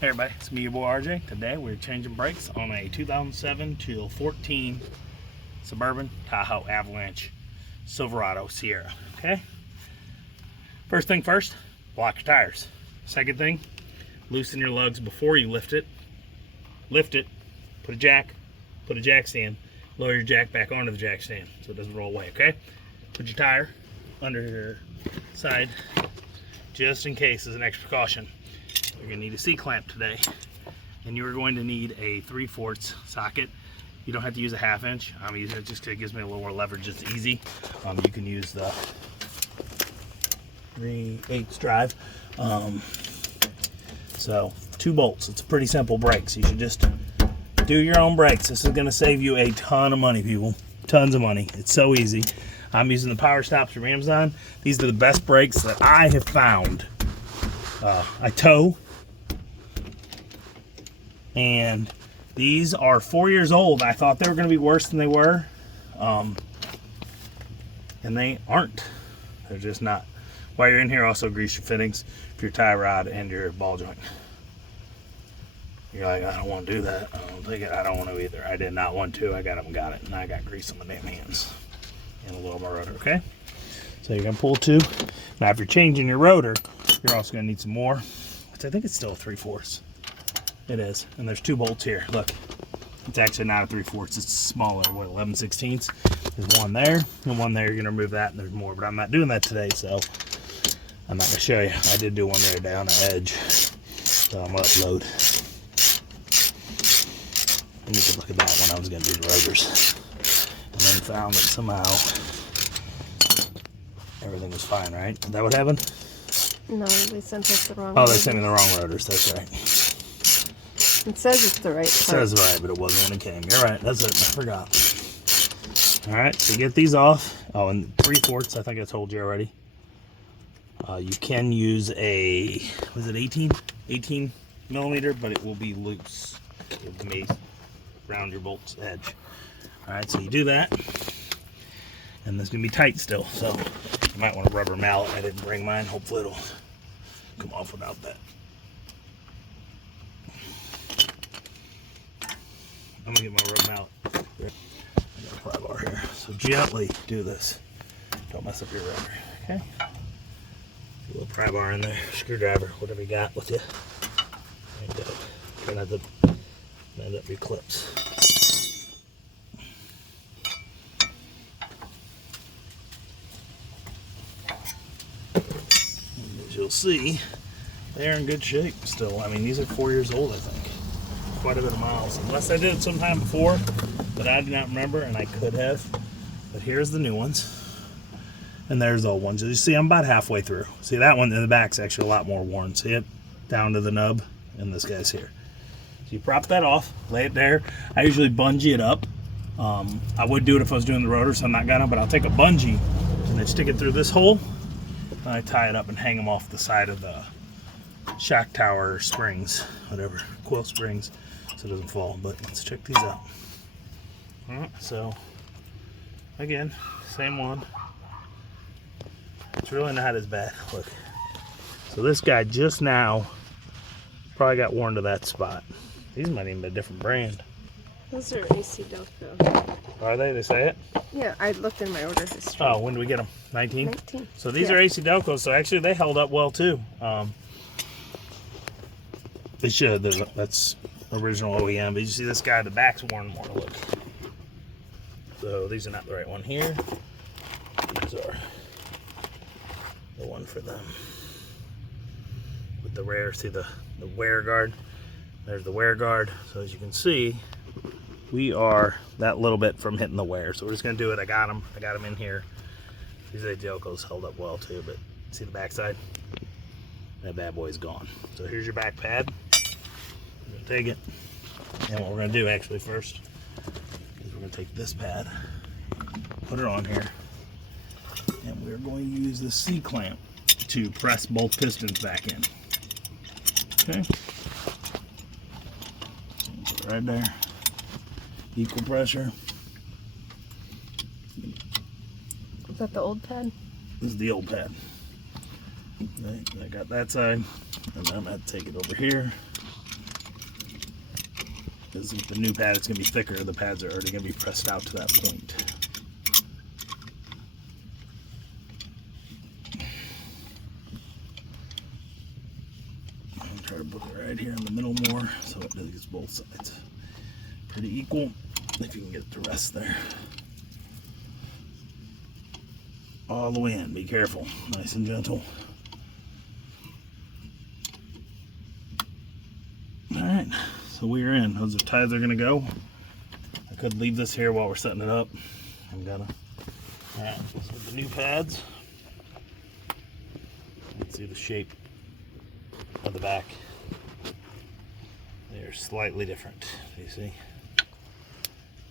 Hey everybody, it's me, your boy RJ. Today we're changing brakes on a 2007 to 14 Suburban Tahoe Avalanche Silverado Sierra. Okay? First thing first, block your tires. Second thing, loosen your lugs before you lift it. Lift it, put a jack stand, lower your jack back onto the jack stand so it doesn't roll away, okay? Put your tire under your side just in case as an extra precaution. You're going to need a C-clamp today, and you are going to need a 3/4 socket. You don't have to use a 1/2 inch. I'm using it just because it gives me a little more leverage. It's easy. You can use the 3/8 drive. So 2 bolts. It's a pretty simple brake. So you should just do your own brakes. This is going to save you a ton of money, people. Tons of money. It's so easy. I'm using the Power Stops from Amazon. These are the best brakes that I have found. I tow. And these are 4 years old. I thought they were going to be worse than they were, and they aren't. They're just not. While you're in here, also grease your fittings for your tie rod and your ball joint. You're like, I don't want to do that. I don't want to either. I did not want to. I got up and got it, and I got grease on my damn hands and a little of my rotor. Okay, so you're gonna pull 2. Now, if you're changing your rotor, you're also gonna need some more, which I think it's still a 3/4. It is, and there's 2 bolts here. Look, it's actually not a 3/4. It's smaller. What, 11/16? There's one there and one there. You're gonna remove that, and there's more. But I'm not doing that today, so I'm not gonna show you. I did do one the other day on the edge, so I'm gonna upload. And you can look at that when I was gonna do the rotors, and then found that somehow everything was fine. Right? Is that what happened? No, they sent us the wrong. Oh, they sent me the wrong rotors. That's right. It says it's the right part. It says right, but it wasn't when it came. You're right. That's it. I forgot. All right, so get these off. Oh, and 3/4. I think I told you already. You can use a, was it 18 millimeter, but it will be loose. It may round your bolt's edge. All right, so you do that, and this is gonna be tight still. So you might want a rubber mallet. I didn't bring mine. Hopefully it'll come off without that. I'm gonna get my rubber mallet. I got a pry bar here. So gently do this. Don't mess up your rubber. Okay? A little pry bar in there, screwdriver, whatever you got with you. There you go. Try not to bend up your clips. And as you'll see, they're in good shape still. I mean, these are 4 years old, I think. Quite a bit of miles, unless I did it sometime before that I do not remember, and I could have. But here's the new ones, and there's the old ones. You see, I'm about halfway through. See, that one in the back's actually a lot more worn. See it down to the nub, and this guy's here. So you prop that off, lay it there. I usually bungee it up. I would do it if I was doing the rotor, so I'm not gonna. But I'll take a bungee and then stick it through this hole, and I tie it up and hang them off the side of the shock tower springs, whatever, coil springs, so it doesn't fall. But let's check these out. All right, so again, same one. It's really not as bad. Look, so this guy just now probably got worn to that spot. These might even be a different brand. Those are AC Delco. Are they? They say it? Yeah, I looked in my order history. Oh, when did we get them? 19? 19. So these are AC Delcos, so actually they held up well too. They should. That's original OEM. But you see this guy, the back's worn more. Look. So these are not the right one here. These are the one for them. With the rear, see the wear guard. There's the wear guard. So as you can see, we are that little bit from hitting the wear. So we're just gonna do it. I got them in here. These Delcos held up well too, but see the back side? That bad boy's gone. So here's your back pad. We're gonna take it. And what we're gonna do actually first is we're gonna take this pad, put it on here, and we're going to use the C-clamp to press both pistons back in. Okay? Put it right there. Equal pressure. Is that the old pad? This is the old pad. Okay, I got that side, and I'm going to take it over here. because the new pad is going to be thicker. The pads are already going to be pressed out to that point. I'll try to put it right here in the middle more so it gets both sides pretty equal. If you can get the rest there. All the way in. Be careful. Nice and gentle. Alright, so we are in. Those are ties are going to go. I could leave this here while we're setting it up. I'm gonna. Alright, so the new pads. Let's see the shape of the back. They're slightly different. Do you see?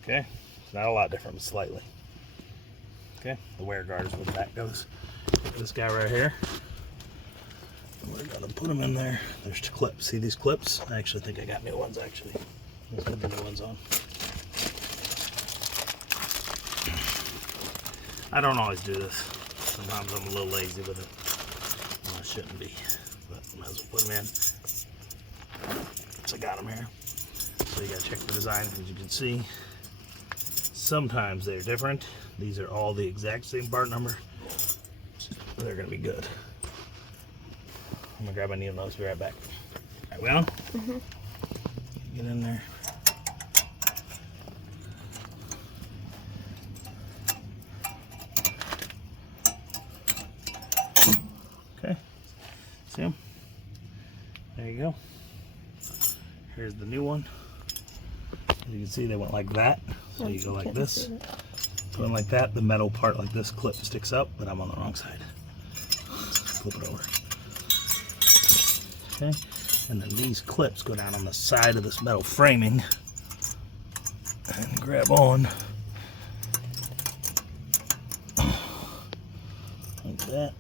Okay, it's not a lot different, but slightly. Okay, the wear guard is where the back goes. This guy right here. We're gonna put them in there. There's two clips. See these clips? I actually think I got new ones actually. Let's put the new ones on. I don't always do this. Sometimes I'm a little lazy with it. Well, I shouldn't be, but I might as well put them in. So I got them here. So you gotta check the design. As you can see, sometimes they're different. These are all the exact same part number. They're gonna be good. I'm gonna grab my needle nose. Be right back. All right, we on? Get in there. Okay. See them? There you go. Here's the new one. As you can see, they went like that. So you go like this. Going like that. The metal part like this clip sticks up, but I'm on the wrong side. Flip it over. Okay, and then these clips go down on the side of this metal framing and grab on like that.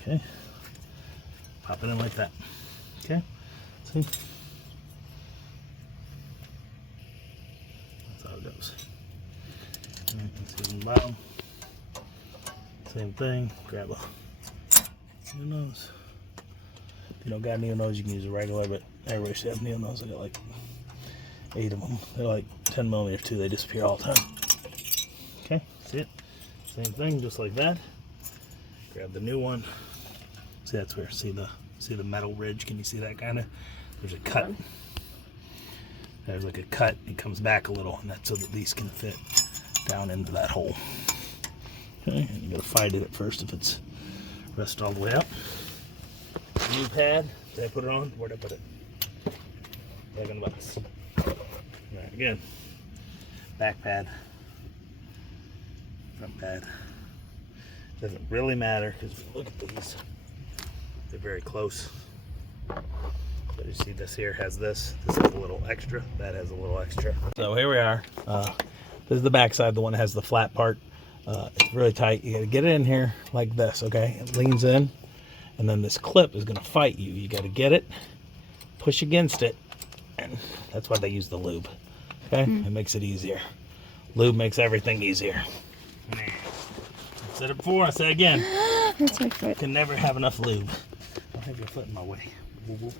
Okay, pop it in like that. Okay, see? That's how it goes. All right, let's see the bottom. Same thing, grab a needle nose. If you don't got a needle nose, you can use a regular, but everybody should have needle nose. I got like 8 of them. They're like 10 millimeters too. They disappear all the time. Okay, see it? Same thing, just like that. Grab the new one. See, that's where, see the metal ridge? Can you see that kind of? There's a cut. There's like a cut. It comes back a little, and that's so that these can fit down into that hole. Okay, and you gotta fight it at first if it's rest all the way up. New pad. Did I put it on? Where'd I put it? Back in the box. Alright, again. Back pad. Front pad. Doesn't really matter because if you look at these, they're very close. So you see this here has this. This has a little extra. That has a little extra. So here we are. This is the back side, the one that has the flat part. It's really tight. You gotta get it in here like this, okay? It leans in, and then this clip is gonna fight you. You gotta get it, push against it, and that's why they use the lube, okay? It makes it easier. Lube makes everything easier. I said it before, I say it again. That's my foot. You can never have enough lube. Don't have your foot in my way. Woo woo.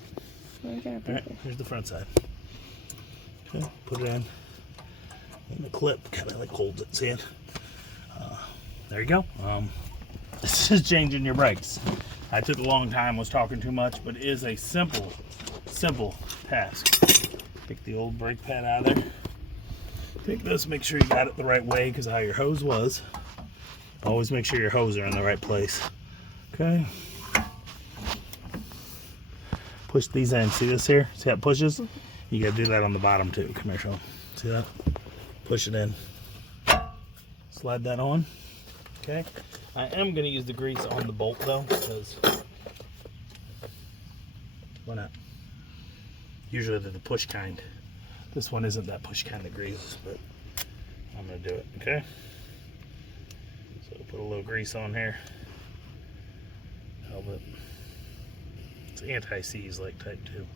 Alright, here's the front side. Okay, put it in. And the clip kind of like holds it, see it? There you go. This is changing your brakes. I took a long time, was talking too much, but it is a simple task. Take the old brake pad out of there. Take this, make sure you got it the right way because of how your hose was. Always make sure your hose are in the right place. Okay. Push these in. See this here? See how it pushes? You gotta do that on the bottom too. Come here, show them. See that? Push it in. Slide that on. Okay. I am gonna use the grease on the bolt though, because why not? Usually they're the push kind. This one isn't that push kind of grease, but I'm gonna do it. Okay. So put a little grease on here. Help it. It's anti-seize like type 2.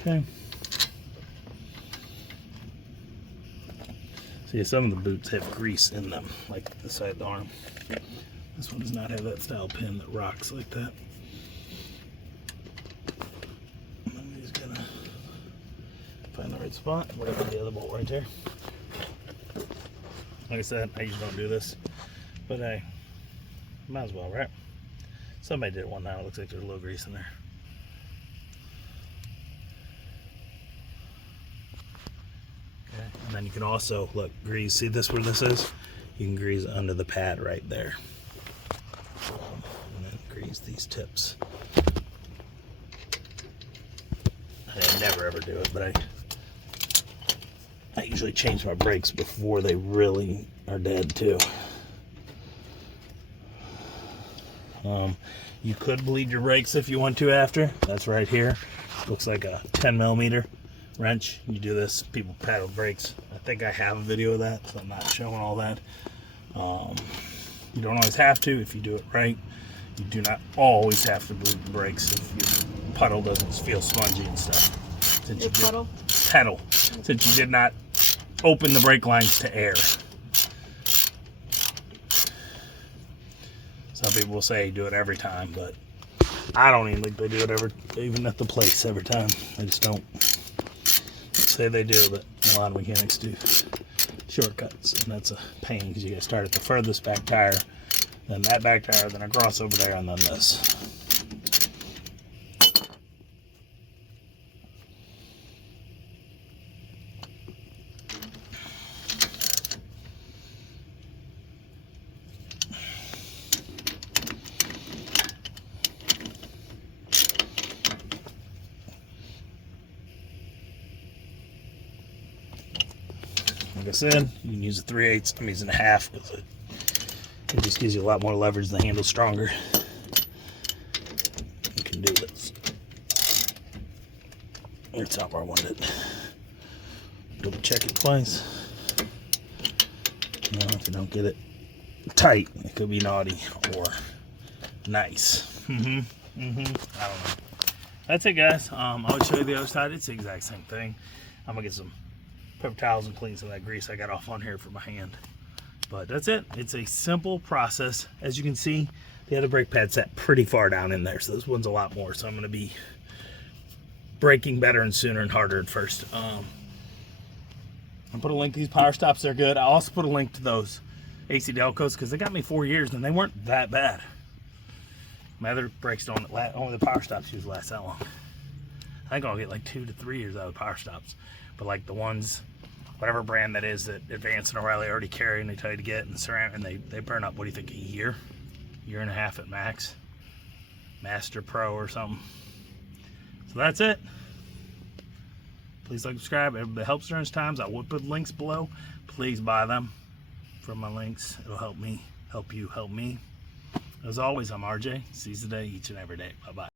Okay. See, some of the boots have grease in them, like the side of the arm. This one does not have that style pin that rocks like that. I'm just gonna right spot. We're gonna put the other bolt right there. Like I said, I usually don't do this, but hey, might as well, right? Somebody did it one time. It looks like there's a little grease in there. Okay, and then you can also, look, grease. See this where this is? You can grease under the pad right there. And then grease these tips. I never ever do it, but I usually change my brakes before they really are dead too. You could bleed your brakes if you want to after. That's right here. Looks like a 10 millimeter wrench. You do this, people paddle brakes. I think I have a video of that, so I'm not showing all that. You don't always have to if you do it right. You do not always have to bleed the brakes if your puddle doesn't feel spongy and stuff. Since Your puddle? Pedal. Since you did not open the brake lines to air. Some people will say do it every time, but I don't even think they do it even at the place every time. I just don't. Say they do, but a lot of mechanics do shortcuts, and that's a pain because you got to start at the furthest back tire, then that back tire, then across over there, and then this. Like I said, you can use a 3/8. I'm using a half because it just gives you a lot more leverage. The handle's stronger. You can do this. It's not where I wanted it. Double check it twice. You know, if you don't get it tight, it could be naughty or nice. I don't know. That's it, guys. I would show you the other side. It's the exact same thing. I'm gonna get some paper towels and clean some of that grease I got off on here for my hand. But that's it. It's a simple process. As you can see, the other brake pad sat pretty far down in there, so this one's a lot more. So I'm going to be braking better and sooner and harder at first. I'll put a link to these power stops. They're good. I'll also put a link to those AC Delcos because they got me 4 years and they weren't that bad. My other brakes don't last, only the power stops usually last that long. I think I'll get like 2 to 3 years out of the power stops. But like the ones, whatever brand that is that Advance and O'Reilly already carry and they tell you to get, and ceramic, and they burn up, what do you think, a year and a half at max? Master Pro or something. So that's it. Please like, subscribe. It helps during these times. I will put links below. Please buy them from my links. It'll help me, help you, help me. As always, I'm RJ. Seize the day each and every day. Bye-bye.